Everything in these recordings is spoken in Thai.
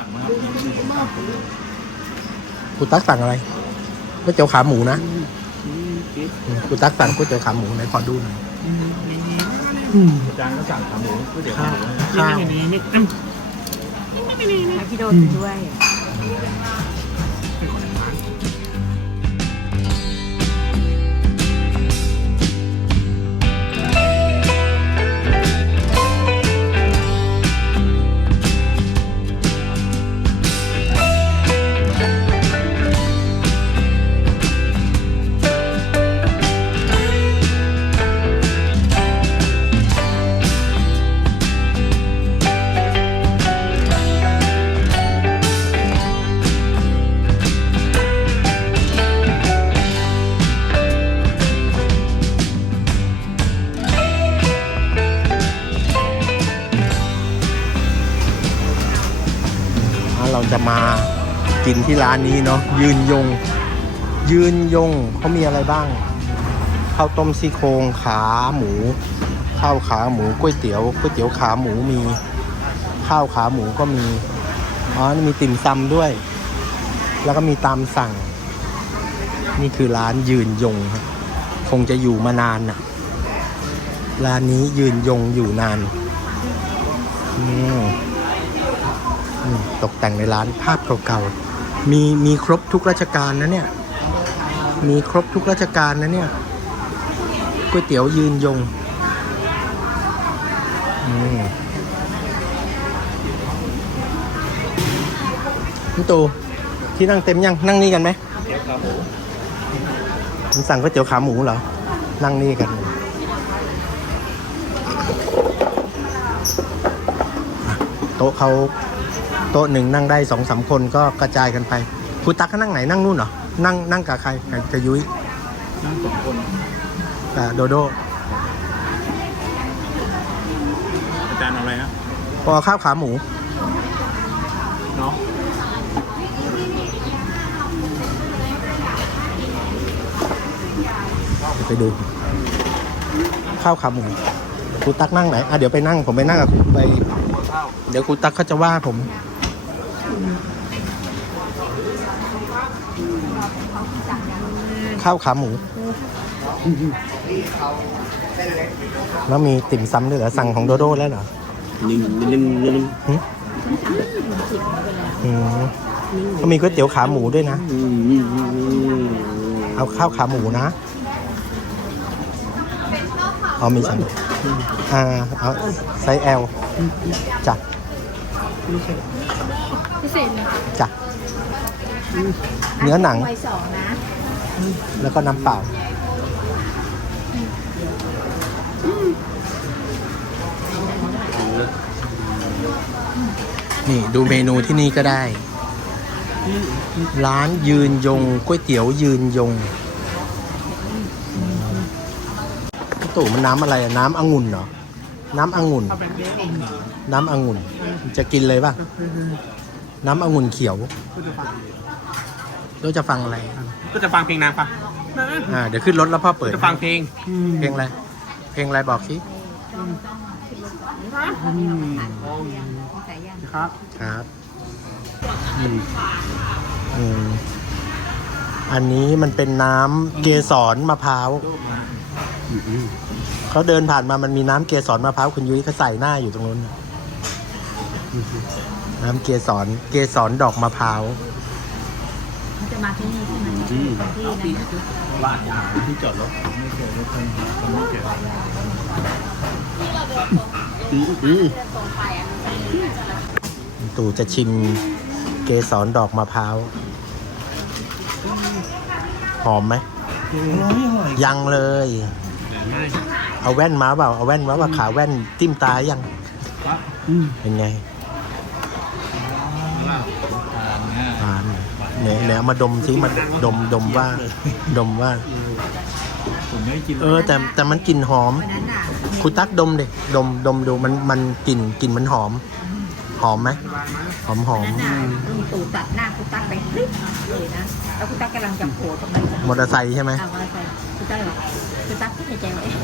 สั่งมาครับยังไม่ได้สั่งกูตักสั่งอะไรก๋วยเตี๋ยวขาหมูนะกูตักสั่งก๋วยเตี๋ยวขาหมูไหนขอดูหน่อยอาจารย์ก็สั่งขาหมูก๋วยเตี๋ยวข้าขาวหมูนะข้าวให้พี่โดนด้วย จะมากินที่ร้านนี้เนาะยืนยง ยืนยงเขามีอะไรบ้างข้าวต้มซี่โครงขาหมูข้าวขาหมูก๋วยเตี๋ยวก๋วยเตี๋ยวขาหมูมีข้าวขาหมูก็มีอ๋อนี่มีติ่มซำด้วย แล้วก็มีตามสั่ง นี่คือร้านยืนยงครับคงจะอยู่มานานน่ะ ร้านนี้ยืนยงอยู่นานอืมอืม ตกแต่งในร้านภาพเก่าๆ มีมีครบทุกราชการนะเนี่ย มีครบทุกราชการนะเนี่ยก๋วยเตี๋ยวยืนยงอืมพี่ตูที่นั่งเต็มยังนั่งนี่กันไหมเตี๋ยวขาหมูผมสั่งก๋วยเตี๋ยวขาหมูเหรอ นั่งนี่กันโต๊ะเขา โต๊ะหนึ่งนั่งได้สองสามคนก็กระจายกันไปครูตักก็นั่งไหนนั่งนู่นเหรอ นั่งนั่งกับใครกับกับยุ้ยนั่งสองคนกับโดโดอาจารย์เอาอะไรฮะพอข้าวขาหมูเนาะเดี๋ยวไปดู ข้าวขาหมูครูตักนั่งไหน อะเดี๋ยวไปนั่งผมไปนั่งกับครูไปข้าวเดี๋ยวครูตักเขาจะว่าผม ข้าวขาหมู แล้วมีติ่มซำด้วยเหรอสั่งของโดโดแล้วเหรอนึ่งนึ่งนึ่งหึอืมก็มีก๋วยเตี๋ยวขาหมูด้วยนะ เอาข้าวขาหมูนะเอามีสั่งอ่าเอาไซส์ L จ้ะพิเศษเลยจ้ะเนื้อหนังไวสองนะ แล้วก็น้ำเปล่านี่ดูเมนูที่นี่ก็ได้ ร้านยืนยงก๋วยเตี๋ยวยืนยงตู่มันน้ำอะไรอะน้ำองุ่นเหรอ น้ำองุ่น น้ำองุ่น จะกินเลยป่ะ น้ำองุ่นเขียว ราจะฟังอะไร ก็จะฟังเพลงนางปะอ่า เดี๋ยวขึ้นรถแล้วพ่อเปิด จะฟังเพลง เพลงอะไร เพลงอะไรบอกสิสายยันครับ ครับอืมอืมอันนี้มันเป็นน้ำเกสรมะพร้าวเขาเดินผ่านมามันมีน้ำเกสรมะพร้าวคุณยุ้ยเขาใส่หน้าอยู่ตรงนู้นน่ะน้ำเกสร เกสรดอกมะพร้าว มาที่นี่ใช่ไหมที่นั่นนะว่าอยางที่จอดรถไม่เจอรถคนไม่เจอตู่จะชิมเกสรดอกมะพร้าว หอมไหมยังเลย เอาแว่นมาเปล่า เอาแว่นมาว่าขาแว่นจิ้มตายังเป็นไง เนี่ยเนี่ยเอามาดมซิมาดมดมว่า ดมว่า ผมไม่กินเออแต่แต่มันกลิ่นหอม วันนั้นน่ะคุณตักดมดิดมดมดูมันมันกลิ่นกลิ่นมันหอม หอมไหมหอมหอมวันนั้นน่ะลุงตู่ตัดหน้าคุณตั๊กไปคลิปเลยนะ แล้วคุณตั๊กกำลังจะโผล่ตรงนั้นมอเตอร์ไซค์ใช่ไหม เอาว่าใส่คุณตั๊กบอกคุณตั๊กคิดในใจว่าเอ๊ะ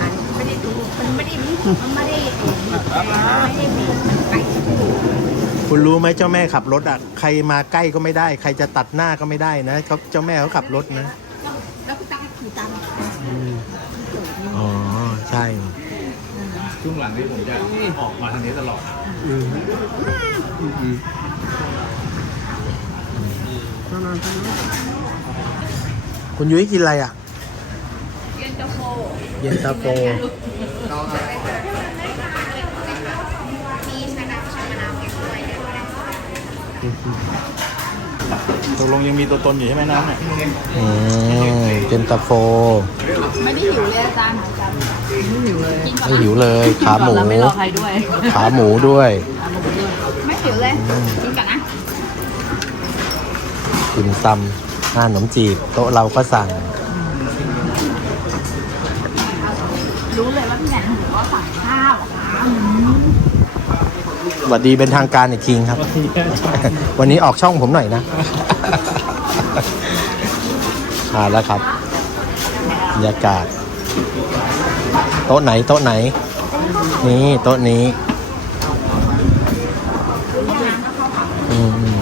อัน ไม่ได้ถูกมันไม่ได้มันไม่ได้ไม่ได้บีบมันไปคุณรู้ไหมเจ้าแม่ขับรถอะใครมาใกล้ก็ไม่ได้ ใครจะตัดหน้าก็ไม่ได้นะเขาเจ้าแม่เขาขับรถนะแล้วก็ตั้งขี่ตามอ๋อใช่ช่วงหลังนี้ผมจะออกมาทางนี้ตลอดคุณยุ้ยกินอะไรอะเย็นตาโฟ เย็นตาโฟมีชาดาชามะนาวแกงด้วยตกลงยังมีตัวตนอยู่ใช่ไหมน้ำเนี่ยอืมเย็นตาโฟ ไม่ได้หิวเลยอาจารย์อาจารย์ไม่หิวเลยกินก่อนไม่หิวเลย ขาหมูแล้วไม่รอใครด้วยขาหมูด้วย ไม่หิวเลย กินก่อนนะกินซำห้าขนมจีบ โต๊ะเราก็สั่ง สวัสดีเป็นทางการอีกทีครับ วันนี้ออกช่องผมหน่อยนะมาแล้วครับบรรยากาศ โต๊ะไหนโต๊ะไหน นี่โต๊ะนี้อืมอืม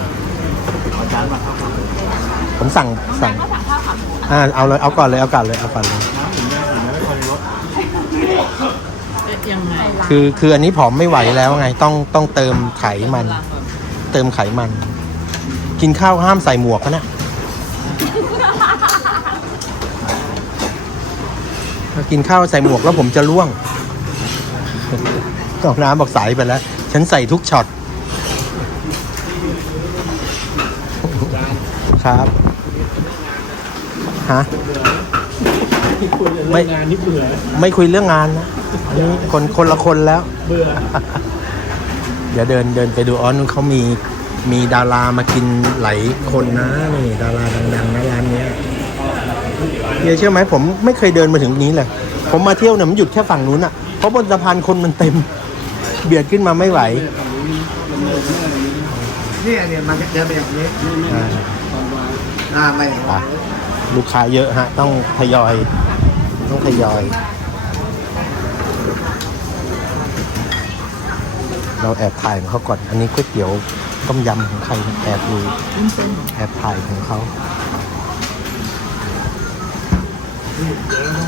ผมสั่งสั่งก็สั่งข้าวขาหมูอ่าเอาเลยเอาก่อนเลยเอาก่อนเลยเอาก่อนเลย คือคืออันนี้ผอมไม่ไหวแล้วไง ต้องต้องเติมไขมัน เติมไขมัน กินข้าวห้ามใส่หมวกนะกินข้าวใส่หมวกแล้วผมจะร่วงกองน้ำบอกใสไปแล้ว ฉันใส่ทุกช็อตครับ ฮะ ไม่งานนี่เบื่อไม่คุยเรื่องงานนะอันนี้คนคนละคนแล้ว เบื่อ เดี๋ยวเดินเดินไปดูอ๋อนู้นเขามีมีดารามากินหลายคนนะนี่ดาราดังๆนะร้านเนี้ยเฮียเชื่อไหมผมไม่เคยเดินมาถึงนี้เลย ผมมาเที่ยวเนี่ยมันหยุดแค่ฝั่งนู้นอะเพราะบนสะพานคนมันเต็ม เบียดขึ้นมาไม่ไหวเนี่ยเนี่ยมันจะเป็นแบบนี้อ่าอ่าไม่ไปลูกค้าเยอะฮะ ต้องทยอย ต้องทยอย เราแอบถ่ายของเขาก่อน อันนี้ก๋วยเตี๋ยวต้มยำของใครแอบดูแอบถ่ายของเขา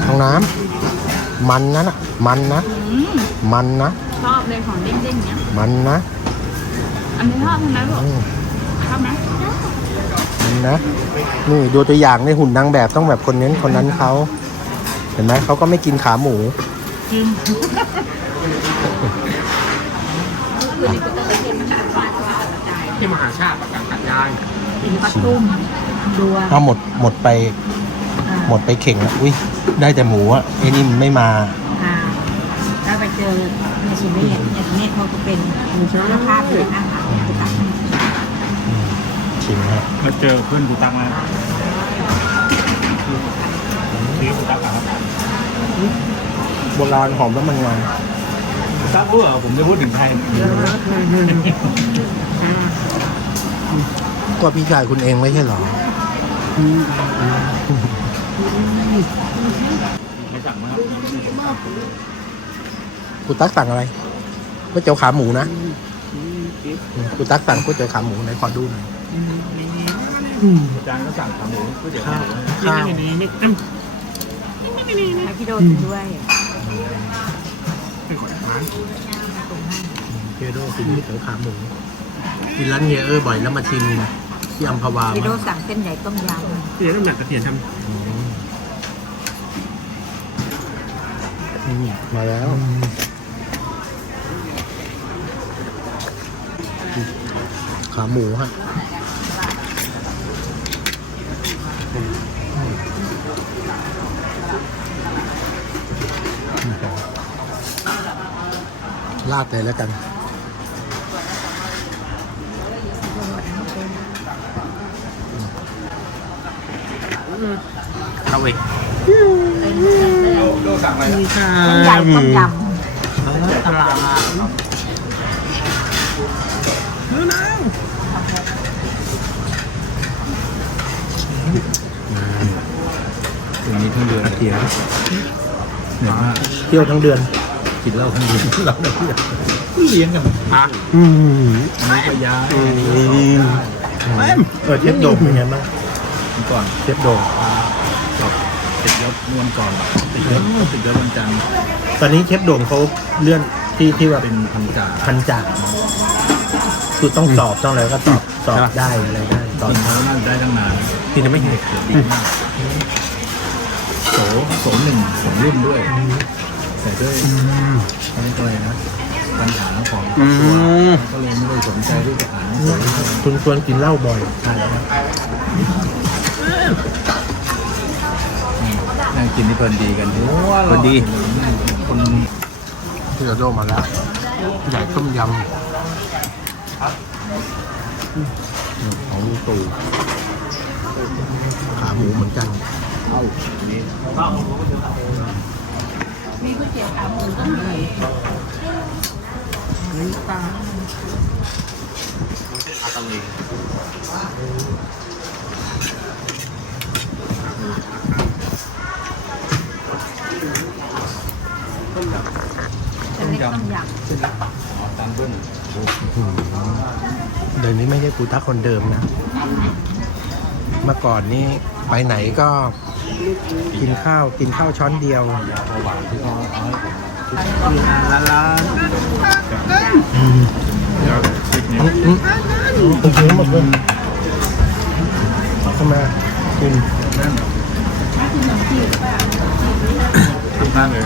ห้องน้ำมันนะน่ะมันนะมันนะ ชอบเลยของเด้งๆเนี้ย มันนะอันนี้ชอบทั้งนั้นหรออืมชอบไหมมันนะ นี่ดูตัวอย่างในหุ่นนางแบบต้องแบบคนนี้นคนนั้นเขา เห็นไหมเขาก็ไม่กินขาหมูที่มหาชาติประกาศขัดยายกินปลาตุ้มดัวเอาหมดหมดไป หมดไปเข่งแล้วอุ้ยได้แต่หมูอะไอ้นี่มันไม่มาอ่าแล้วไปเจอเนชิเมตเนชิเมตเขาก็เป็นนักภาพเลยนะคะไปตัดชิมฮะมาเจอเพื่อนดูตังแล้วซื้อดูตังครั บโบราณหอมแล้วมันงานทราบรู้เหรอผมจะพูดถึงใครก็พี่ชายคุณเองไม่ใช่เหรอไม่สั่งมาครับกูตักสั่งอะไรก๋วยเตี๋ยวขาหมูนะกูตักสั่งก๋วยเตี๋ยวขาหมูไหนขอดูหน่อยอาจารย์ก็สั่งขาหมูก๋วยเตี๋ยวข้าขาวหมูข้าวให้พี่โดนด้วย เฮโร่กินก๋วยเตี๋ยวขาหมูกินร้านเฮียเออบ่อยแล้วมาชิมที่อัมพวาพี่โดมาสั่งเส้นใหญ่ต้มยำเดี๋ยวน้ำหนักกระเทียมทอืมนี่มาแล้วขาหมูฮะ ลาดเลยแล้วกัน เอาอีกโดสั่งอะไรนี่ค่ะเส้นใหญ่ต้มยตลาดตรงนี้ทั้งเดือนเขียวเหนื่อยมากเที่ยวทั้งเดือน กินเหล้าทั้งเดือนเราไม่เที่ยวเลี้ยงกันอะอืมอันนี้ก็ย้ายอืมเออเชฟโดงเป็นไงบ้างก่อนเชฟโดงจบติดยศนวลก่อนติดยศติดยศวันจันทร์ตอนนี้เชฟโดงเขาเลื่อนที่ที่ว่าเป็นพันจ่าพันจ่าคือต้องสอบต้องอะไรก็สอบสอบได้อะไรได้สอบเขาน่าได้ตั้งนานที่จะไม่เห็นเกิดดีมากโสโสหนึ่งสองรุ่นด้วย แต่ด้วยอะไรก็เลยนะปัญหาของครอบครัวก็เลยไม่ได้สนใจที่จะอ่านหนังสือคุณชวนกินเหล้าบ่อย ใช่ครับนั่งกินที่เพลินดีกันหัวเพลินดี คนพี่กระโดมาแล้วใหญ่ต้มยำของลุงตู่ขาหมูเหมือนกัน มีก๋วยเตี๋ยวขาหมูก็มีนี่ปลาอาตาลีต้มยำต้ต้นแล้ตามเบเดี๋ยวนี้ไม่ใช่กูทักคนเดิมนะ เมื่อก่อนนี้ไปไหนก็ กินข้าวกินข้าวช้อนเดียวหวานที่เขาเอาล้านล้านเดี๋ยวพริกนี้อืมอืมผมกินหมดเลยเข้ามากินนั่นขึ้นมากเลย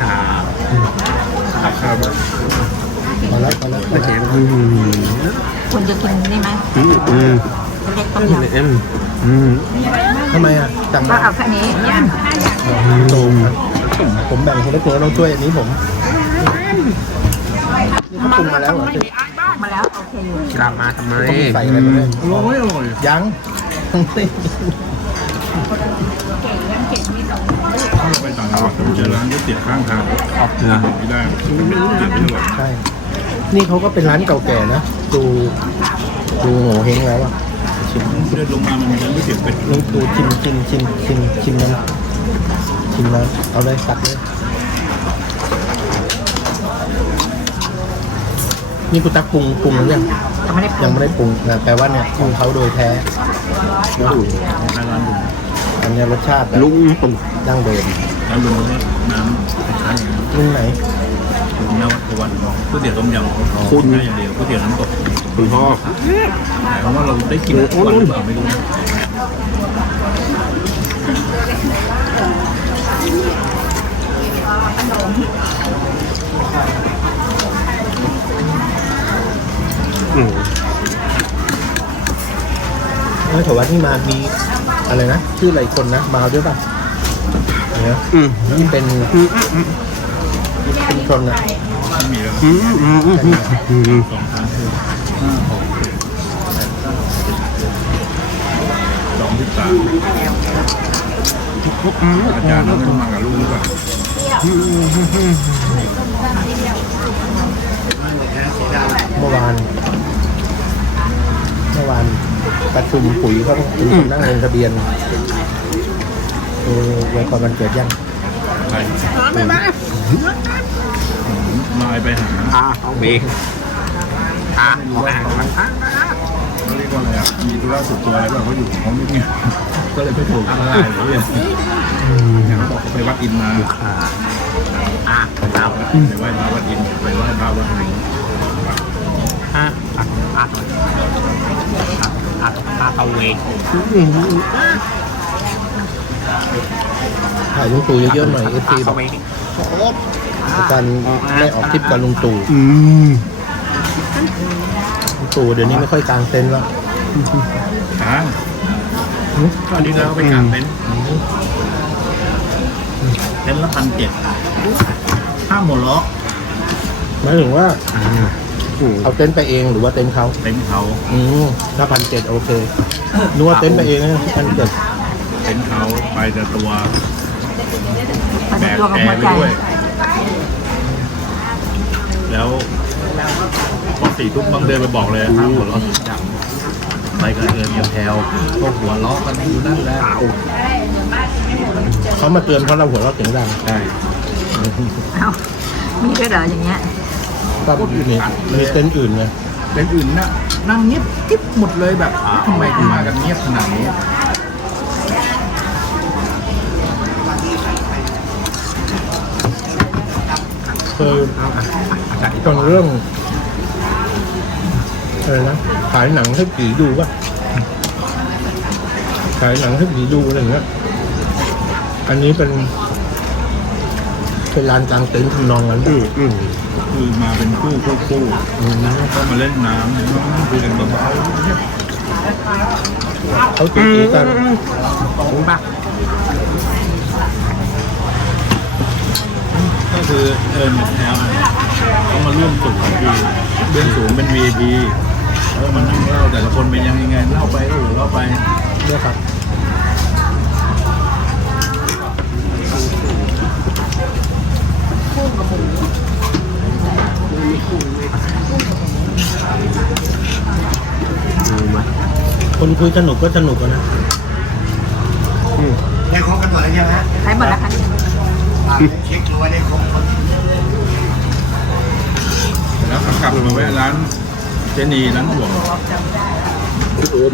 ชาครับมาแล้วมาแล้วมาแจมอืมำ คุณจะกินนี่ไหมอืมอืมเป็นเล็กต้มยำเอ็มอืมทำไมอะจังก็เอาแค่นี้เนี่ยโตครับผมแบ่งคนละตัวต้องช่วยอันนี้ผมนี่เขาปรุงมาแล้วเหรอมาแล้วโอเคอยู่กลับมาทำไมใส่อะไรไปเลยโอ้ยอร่อยยังไปต่างจังหวัดผมเจอร้านก๋วยเตี๋ยวข้างทางออกเนื้อไม่ได้มันไม่ก๋วยเตี๋ยวไม่อร่อยใช่ นี่เขาก็เป็นร้านเก่าแก่นะ ดูดูโหเฮงแล้วอะเดินลงมามันมีร้านก๋วยเตี๋ยวเป็ดลุงตูชิมชิมชิมชิมชิมมันชิมมันเอาเลยสักเลย นี่กูตักปรุงปรุงหรือยังยังไม่ได้ปรุยังงไม่ได้ปรุงนะแปลว่าเนี่ยของเขาโดยแท้ร้านลุงอันเนี้ยรสชาติแบบลุงตุ่มดั้งเดิมร้านลุงก็น้ำคล้ายๆอย่างนี้ลุงไหน ลุงนวัตวันก๋วยเตี๋ยวต้มยำคุณได้อย่างเดียวก๋วยเตี๋ยวน้ำตกคุณพ่อแต่เพราะว่าเราได้กินทุกวันหรือเปล่าไม่รู้นะอืมเออแต่ว่าที่มามีอะไรนะชื่ออะไรคนนะมาด้วยป่ะเนี่ยอืมที่เป็น เป็นคนอะไม่มีแล้วอืมอืมอืมอืมอืมสองพันคือห้าหกเจ็ดสองสิบสามอาจารย์เราไม่ต้องมากับลูกหรือเปล่าเมื่อวานเมื่อวานประชุมปุ๋ยเขาเป็นคนนั่งลงทะเบียนเออไว้พรวันเกิดยังใครไม่มามาไปหาอ่าเอาเบรกอ่าเอาอ่าเอาอ่าเขาเรียกว่าอะไรอะมีธุระส่วนตัวอะไรบ้างเขาอยู่ของเขาเงียบๆก็เลยไปถูกอะไรเขาเลยอย่างเขาบอกเขาไปวัดอินมาอ่าตามไปไหว้พระวัดอินไปไหว้พระวัดหนึ่งอ่าอ่าอ่าอ่าอ่าอ่าเอาเวกถ่ายลุงตู่เยอะๆหน่อยเอฟซีบเอาอกเวกอาจารย์ไม่ออกทริปกับลุงตู่อืมลุงตู่เดี๋ยวนี้ไม่ค่อยกางเต็นท์แล้วค้างตอนนี้เราไปกางเต็นท์เต็นท์ละพันเจ็ดห้ามหมดล็อกหมายถึงว่าอ่าอืมเอาเต็นท์ไปเองหรือว่าเต็นท์เขาเต็นท์เขาอืมถ้าพันเจ็ดโอเคนึกว่าเต็นท์ไปเองนะพันเจ็ดเต็นท์เขาไปแต่ตัวมันแบเป็นกตัวกับแอหัวร์ไปใจด้วย แล้วพอสี่ทุ่มบางเดินไปบอกเลยห้ามหัวเร้อนไปกับเอิญกับแพลวก็หัวล้อกันอยู่นั่นแหละเขามาเตือนเพราะเราหัวเราะเสียงดังใช่เอ้ามีด้วยเหรออย่างเงี้ยก็มีมีเต้นท์อื่นไงเป็นอื่นนะนั่งเงียบกิ๊บหมดเลยแบบทำไมถึงมากันเงียบขนาดนี้ คือตอนเรื่องอะไรนะขายหนังให้ผีดูป่ะขายหนังให้ผีดูอะไรอย่างเงี้ยอันนี้เป็นเป็นลานกลางเต็นท์ทำนองนั้นด้วยอืมคือมาเป็นคู่คู่คู่อืมก็มาเล่นน้ำคุยกันเบาเขาตีกันรู้ปะ ก็คือเอิญกับแพลวเขามาร่วมสูงคือเบื้องสูงเป็น VIP แล้วมันนั่งเล่าแต่ละคนเป็นยังไงเล่าไปก็หัวเล่าไปด้วยครับคนคุยสนุกก็สนุกอะนะได้ครบกันหมดแล้วใช่ไหมฮะใช้หมดแล้วค่ะอะ เช็คดูว่าได้ครบหมดแล้วขับกลับมาแวะร้านเจนีร้านห่วงพี่โอม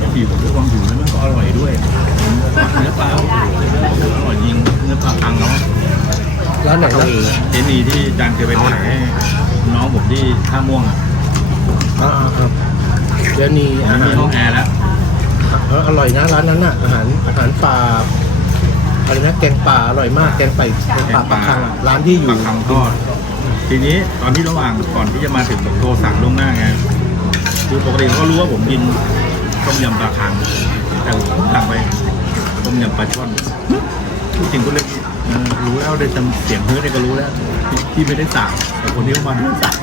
ก็บีบผมด้วยความหิวแล้วมันก็อร่อยด้วยเนื้อปลาโอ้โหอร่อยจริงเนื้อปลาคังเนาะร้านไหนก็นะคือเจนีที่จานเคยไปถ่ายให้น้องผมที่ท่าม่วงอะอ่าอ่าเดี๋ยวนี้อามันหามีรห้องแอร์แล้วเอออร่อยนะร้านนั้นน่ะอาหารอาหารป่า อะไรนะแกงป่าอร่อยมากแกงป่าแกงป่าปลาคังอะร้านที่อยู่ ปลาคังทอดทีนี้ตอนที่ระหว่างก่อนที่จะมาถึงผมโทรสั่งล่วงหน้าไงคือปกติเขาก็รู้ว่าผมกินต้มยำปลาคัง แต่ผมสั่งไปต้มยำปลาช่อนพูดจริงก็เลยเออรู้แล้วได้จำเสียงเฮ้ยเนี่ยก็รู้แล้วที่ที่ไม่ได้สั่งแต่คนที่เขามาด้วยสั่ง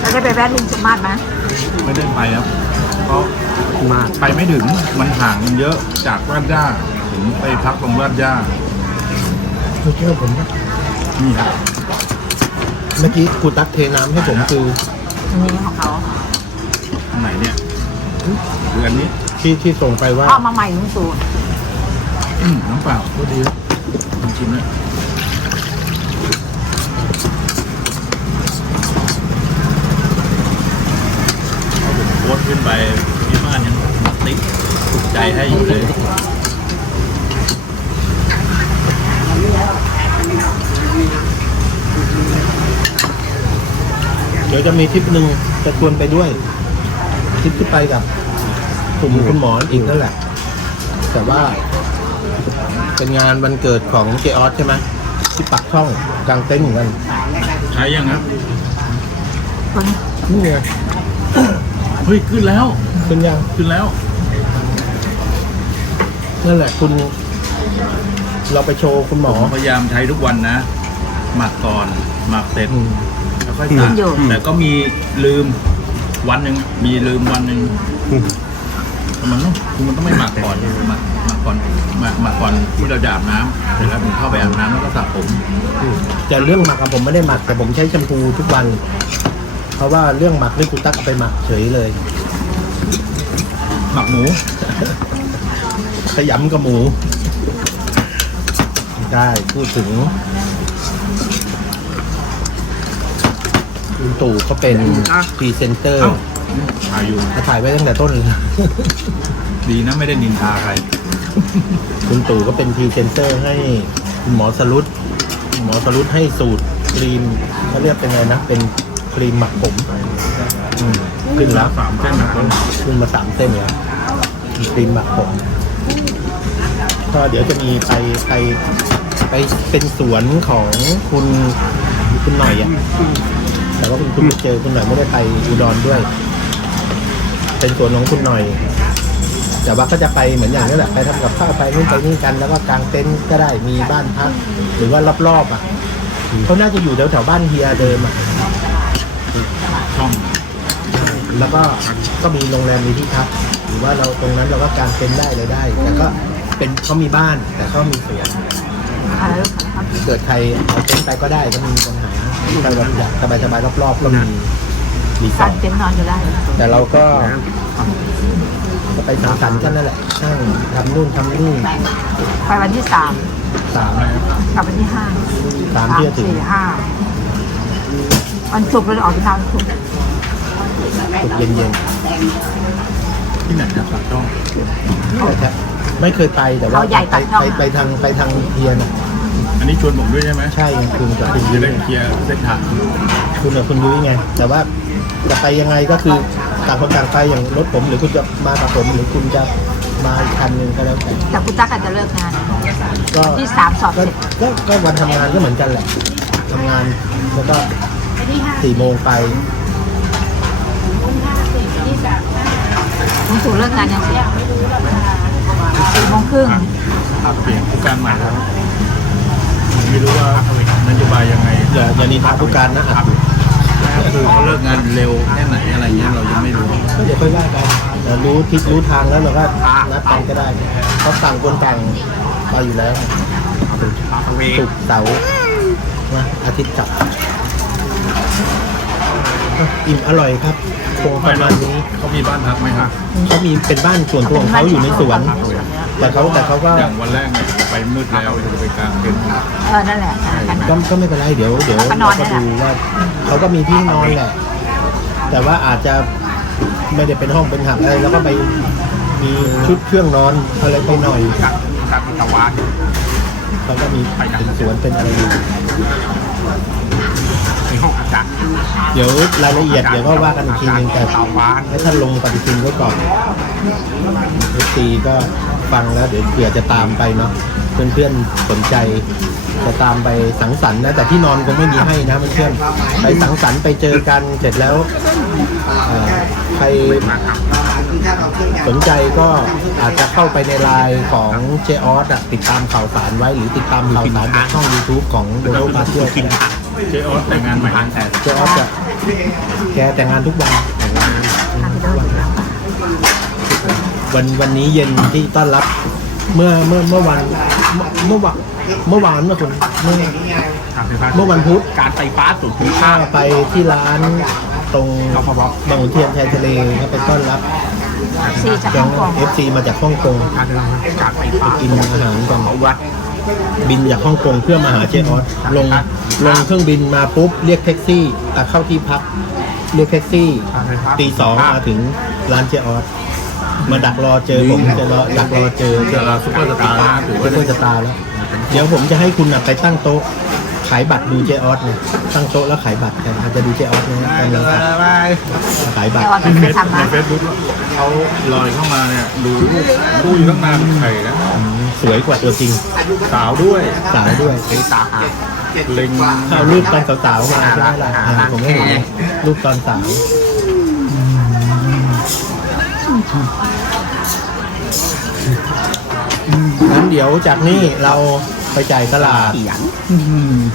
แล้วได้ไปแวะลุงสมมาตรไหมไม่ได้ไปครับเพราะมาไปไม่ถึงมันห่างมันเยอะจากลาดย่า ถึงไปพักตรงลาดย่าไม่เชื่อผมปะนี่ครับเมื่อกี้ครูตักเทน้ำให้ผมคืออันนี้ของเขาอันไหนเนี่ยคืออันนี้ที่ที่ส่งไปว่าพ่อมาใหม่ลุงสูตรอืมน้ำเปล่าก็ดีแล้วลองชิมเลยเอาผมโพสต์ขึ้นไปที่บ้านยังติ๊กถูกใจให้อยู่เลย เดี๋ยวจะมีทริปหนึ่งจะชวนไปด้วยทริปที่ไปกับกลุ่มคุณหมออีกนั่นแหละ แต่ว่า เป็นงานวันเกิดของเจออสใช่ไหมที่ปักช่องกลางเต็นท์เหมือนกันใช้ยังครับคนนี่ไงเฮ้ยขึ้นแล้วเป็นยังขึ้นแล้ว นั่นแหละคุณ เราไปโชว์คุณหมอผมพยายามใช้ทุกวันนะ หมักก่อน หมักเสร็จ อืม แล้วค่อยตัดแต่ก็มีลืมวันหนึ่งมีลืมวันหนึ่งมันต้องคือมันต้องไม่หมักก่อนหมักหมักก่อนหมักหมักก่อนที่เราจะอาบน้ำเสร็จแล้วผมเข้าไปอาบน้ำแล้วก็สระผมแต่เรื่องหมักอะผมไม่ได้หมักแต่ผมใช้แชมพูทุกวัน เพราะว่าเรื่องหมักนี่คุณตั๊กเอาไปหมักเฉยเลย หมักหมูขยำกับหมู ได้พูดถึง คุณตู่เขาเป็นพรีเซนเตอร์เอ้าถ่ายอยู่เขาถ่ายไว้ตั้งแต่ต้นเลยนะ ดีนะไม่ได้นินทาใครคุณตู่ก็เป็นพรีเซนเตอร์ให้คุณหมอสรุตหมอสรุตให้สูตรครีมเขาเรียกเป็นไงนะ เป็นครีมหมักผมอืมขึ้นแล้วสามเส้นนะคนขึ้นมาสามเส้นแล้วมีครีมหมักผมก็เดี๋ยวจะมีไปไปไปเป็นสวนของคุณคุณหน่อยอะ แต่ว่าคุณคุณไม่เจอคุณหน่อยไม่ได้ไปอุดรด้วย เป็นสวนของคุณหน่อย แต่ว่าก็จะไปเหมือนอย่างนี้แหละไปทำกับข้าวไปนู่นไปนี่กัน แล้วก็กางเต็นท์ก็ได้มีบ้านพักหรือว่ารอบๆอะเขาน่าจะอยู่แถวแถวๆบ้านเฮียเดิมอะช่องแล้วก็ก็มีโรงแรมมีที่พักหรือว่าเราตรงนั้นเราก็กางเต็นท์ได้เลยได้ แต่ก็เป็นเขามีบ้านแต่เขามีสวนอะไรลูกค้าเกิดใครเอาเต็นท์ไปก็ได้ก็ไมมีปัญหา ไปแบบอยากสบายๆรอบๆก็มีรีสอสั่ร์งทเต็นท์นอนอยู่ได้แต่เราก็ก็ไปสังสรรค์กันนั่นแหละนั่งทำนู่นทำนี่ไปวันที่สามสาม กลับวันที่ห้าสามที่จะถึง สี่ห้าวันศุกร์เราจะออกไปทานศุกร์ตกเย็นเย็นที่ไหนนะปากช่องๆแต่ไม่เคยไปแต่ว่าไปไปไปทางไปทางเทียนอะ อันนี้ชวนผมด้วยใช่ไหมใช่ไงคุณกับคุณจะยุ้ได้ยเคลียร์เส้นทางคุณกับคุณยุ้ยไง แต่ว่าจะไปยังไงก็คือต่างคนต่างไปอย่างรถผม หรือคุณจะมากับผมหรือคุณจะมาอีกคันหนึ่งก็แล้วแต่แต่คุณตั๊กอาจจะเลิกงาน ก็ที่สามสอบก็เสร็จก็ก็วันทำงานก็เหมือนกันแหละทำงานแล้วก็สี่โมงไปคุณสู่เลิกงานยังเสียสี่โมงครึ่ง ครับเปลี่ยนผู้การใหม่แล้ว ไม่รู้ว่านโยบายยังไงอย่าอย่านินทาผู้การนะอัดอยู่คือเขาเลิกงานเร็วแค่ไหนอะไรเงี้ยเรายังไม่รู้ก็เดี๋ยวค่อยว่ากันเดี๋ยวรู้ทิศรู้ทางแล้วเราก็นัดกันก็ได้เพราะต่างคนต่างไปอยู่แล้วทะเวศุกร์เสาร์นะอาทิตย์จับอิ่มอร่อยครับคงประมาณนี้เขามีบ้านพักไหมครับเขามีเป็นบ้านส่วนตัวของเขาอยู่ในสวน แต่เขาแต่เขาก็ อย่างวันแรกเนี่ยไปมืดแล้วจะไปกลางเป็นท์เออ นั่นแหละกัน ก็ก็ไม่เป็นไรเดี๋ยวเดี๋ยวก็นเราอนก็ได้แหละดูว่าเขาก็มีที่นอนแหละ แต่ว่าอาจจะไม่ได้เป็นห้องเป็นหับอะไรแล้วก็ไปมีชุดเครื่องนอนอะไรไปหน่อยจากจากพิตาวานเขาก็มีเป็นสวนเป็นอะไรอยู่ในห้องอากาศเดี๋ยวรายละเอียดเดี๋ยวก็ว่ากันอีกทีนึงแต่พิตาวานให้ท่านลงปฏิทินไว้ก่อนเอซีก็ ฟังแล้วเดี๋ยวเผื่อจะตามไปเนาะเพื่อนๆสนใจจะตามไปสังสรรค์นะแต่ที่นอนคงไม่มีให้นะเพื่อนๆไปสังสรรค์ไปเจอกันเสร็จแล้วเอ่อใครสนใจก็อาจจะเข้าไปในไลน์ของเจออสอะติดตามข่าวสารไว้ หรือติดตามข่าวสารจากช่อง YouTube ของโดโดปาเทียกินผักเจออสแต่งงานใหม่แต่เจออสจะแกแต่งงานทุกวันแต่งงานทุกวัน วันวันนี้เย็นที่ต้อนรับ เมื่อเมื่อเมื่อวันเมื่อเมื่อวันเมื่อวานเมื่อคนเมื่อ การไฟฟ้าเมื่อวันพุธ การไฟฟ้าส่วนภูมิภาก็คไปที่ร้านตรงบางขุนเทียนชายทะเลก็ไปต้อนรับสี่จากแก๊ฮ่องงกงเอฟซีมาจากฮ่องกงการการไฟไปฟ้ากินอาหารกันเขาวัด บินจากฮ่องกงเพื่อมาหาเจออสลงลงเครื่องบินมาปุ๊บเรียกแท็กซี่อะเข้าที่พักเรียกแท็กซี่การไฟฟ้าตีสองมาถึงร้านเจออส มาดักรอเจอผมจะรอดักรอเจอเจอเราซุปเปอร์สตาร์นะถือซุว่าปเปอร์สตาร์แล้ว เดี๋ยวผมจะให้คุณน่ะไปตั้งโต๊ะขายบัตรดูเจออสเนี่ยตั้งโต๊ะแล้วขายบัตรกันอาจจะดูเจออสเนี่ยกำลังขายบัตเดี๋รยววันในนี้เฟไปซทำมาในเฟซบุ๊กเขาลอยเข้ามาเนี่ยดูดูอยู่ตั้งนานเป็นใครนะอืมสวยกว่าตัวจริง สาวด้วยสาวด้วยไอ้ตาหาเล็งเอารูปตอนสาวๆมาใช่ไหมล่ะอ่าผมก็เห็นรูปตอนสาว เดี๋ยวจากนี้เราไปจ่ายตลาดเขียน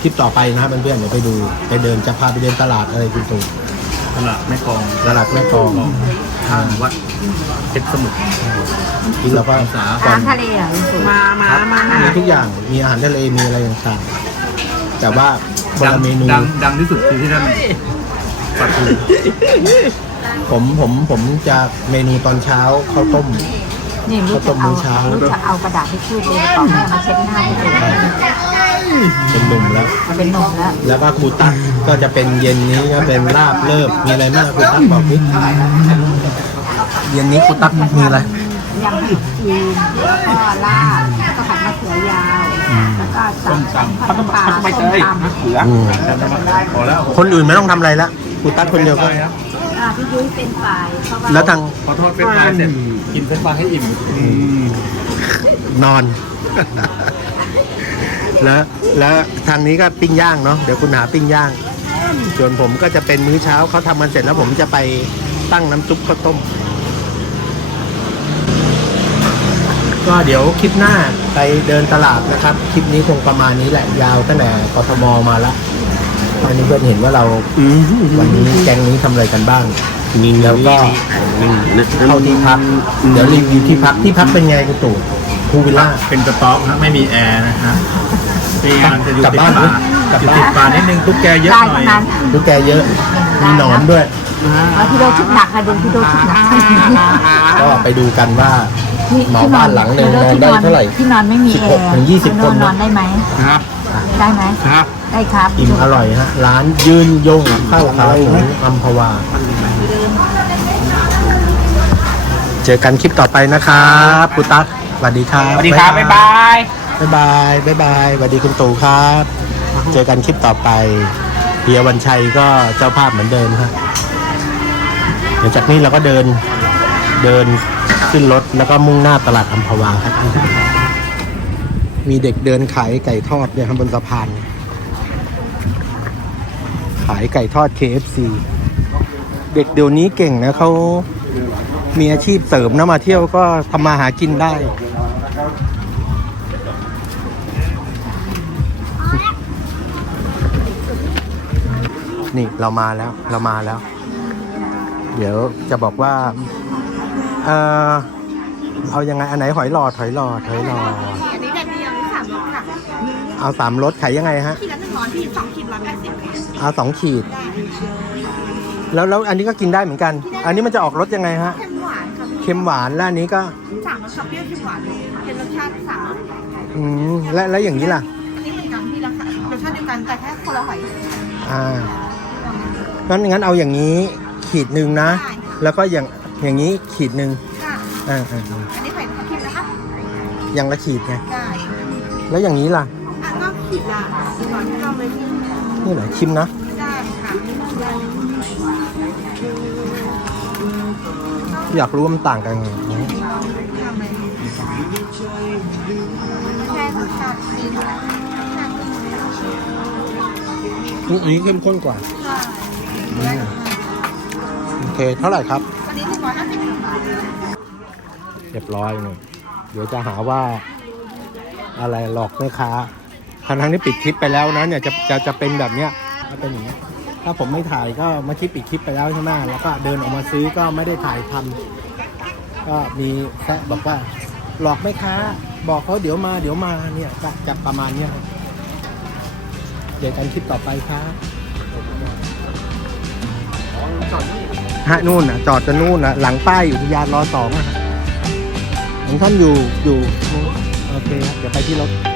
คลิปต่อไปนะครับเพื่อนๆเดี๋ยวไปดูไปเดินจะพาไปเดินตลาดอะไรคุณตู่ตลาดแม่กลองตลาดแม่กลองข้างวัดเพชรสมุทรที่เราก็สาก่อนน้ำทะเลอะคุณสู่มามามามีทุกอย่างมีอาหารทะเลมีอะไรต่างๆแต่ว่าคนดังละเมนูดังดังที่สุดคือที่นั่นปลาทูผมผมผมจะเมนูตอนเช้าข้าวต้ม นี่รู้จักเอารู้จักเอากระดาษที่พูดเลยต่อแม่มาเช็ดหน้าให้ดูเป็นหนุ่มแล้วจะเป็นหนุ่มแล้ว แล้วก็ครูตั๊กก็จะเป็นเย็นนี้ก็เป็นลาบเลิบมีอะไรมากครูตั๊กบอกนิดเย็นนี้ครูตั๊กมีอะไรยำขนมจีนแล้วก็ลาบแล้วก็ผัดมะเขือยาวแล้วก็สับผัดปลาเขาต้องไปส้เจมยตำเขืออืมพอแล้วคนอื่นไม่ต้องทำอะไรละครูตั๊กคนเดียวก็อ่า พี่ยุ้ยเป็นฝ่ายเพราะว่าแล้วทางขอโทษเป็นปลาเสร็จกินเป็นปลาให้อิ่มนอน แล้วแล้วทางนี้ก็ปิ้งย่างเนาะเดี๋ยวคุณหาปิ้งย่าง ส่วนผมก็จะเป็นมื้อเช้าเขาทำมันเสร็จแล้วผมจะไปตั้งน้ำซุปข้าวต้ม ก็เดี๋ยวคลิปหน้าไปเดินตลาดนะครับ คลิปนี้คงประมาณนี้แหละยาวตั้งแต่กทมมาละ อันนี้เพื่อนเห็นว่าเราวันนี้แก๊งนี้ทำอะไรกันบ้าง แล้วก็เข้าที่พัก เดี๋ยวรีวิวที่พักที่พักเป็นไงคุณตู่พูวิลล่า เป็นกระต๊อบนะไม่มีแอร์นะฮะที่มันจะอยู่กลับติดบ้านป่ากลับอยู่บ้าน ติดป่านิดนึงตุ๊กแกเยอะได้หน่ทั้องยนั้นลูกแกเยอะ มีหนอนด้วย เอาพี่โดชุดหนักค่ะดูพี่โดชุดหนักก็ไปดูกันว่า ที่หมอบ้านหลังหนึ่งที่นอนได้เท่าไหร่ที่นอนไม่มีแอ16ร์ถึง20นอนคนนะนอนได้ไหมครับ ได้ไหมครับ ได้ครับอิ่มอร่อยฮะร้านยืนยงข้าวขาหมูอัมพวา เจอกันคลิปต่อไปนะครับคุณตั๊กสวัสดีครับสวัสดีครับ บ๊ายบาย บ๊ายบายบ๊ายบายสวัสดีคุณตู่ครับ เจอกันคลิปต่อไปเฮียวันชัยก็เจ้าภาพเหมือนเดิมฮะเดี๋ยวจากนี้เราก็เดินเดินขึ้นรถแล้วก็มุ่งหน้าตลาดอัมพวาครับ มีเด็กเดินขายไก่ทอดเนี่ยครับบนสะพาน ขายไก่ทอด KFC เด็กเดี๋ยวนี้เก่งนะเขามีอาชีพเสริมนะมาเที่ยวก็ทำมาหากินได้ นี่เรามาแล้วเรามาแล้ว เดี๋ยวจะบอกว่า เออเอายังไง อันไหนหอยหลอดหอยหลอดหอยหลอด อันนี้แบบเดียวสามรสค่ะเอาสามรสขายยังไงฮะ ขีดละหนึ่งร้อยพี่สองขีดร้อยแปดสิบ เอาสองขีด แล้วแล้วอันนี้ก็กินได้เหมือนกัน อันนี้มันจะออกรสยังไงฮะ เค็มหวานค่ะพี่เค็มหวานแล้วอันนี้ก็สามรสชอบเปรี้ยวเค็มหวานเป็นรสชาติสามรสอืม และแล้วอย่างนี้ล่ะ อันนี้เหมือนกันพี่ราคารสชาติเดียวกันแต่แค่คนละหอยอ่า งั้นงั้นเอาอย่างนี้ขีดหนึ่งนะ แล้วก็อย่างอย่างนี้ขีดหนึ่งค่ะอ่าอ่าอ่าอันนี้หอยทับทิมนะคะอย่างละขีดไง ได้แล้วอย่างนี้ล่ะ อะก็ขีดละร้อยเท่าเลยพี่ นี่เหรอชิมนะได้ค่ะอยากรู้ว่ามันต่างกันไงทำเลยแค่รสชาติดีเท่านั้นนี่อันนี้เข้มข้นกว่าได้โอเค เท่าไหร่ครับอันนี้หนึ่งร้อยห้าสิบเรียบร้อยเลยเดี๋ยวจะหาว่า อะไรหลอกแม่ค้า ทั้งทั้งที่ปิดคลิปไปแล้วนะเนี่ยจะจะจะเป็นแบบเนี้ยจะเป็นอย่างเงี้ยถ้าผมไม่ถ่ายก็เมาคลิปปิดคลิปไปแล้วใช่ไหมแล้วก็เดินออกมาซื้อก็ไม่ได้ถ่ายทำก็มีแค่บอกว่าหลอกแม่ค้า บอกเขาเดี๋ยวมาเดี๋ยวมาเนี่ยก็จะประมาณเนี้ยเดี๋ยวกันคลิปต่อไปครับฮะนู่นนะจอดจะนู่นนะหลังป้ายอุทยานรอสองอะของท่านอยู่อยู่โอเคเดี๋ยวไปที่รถ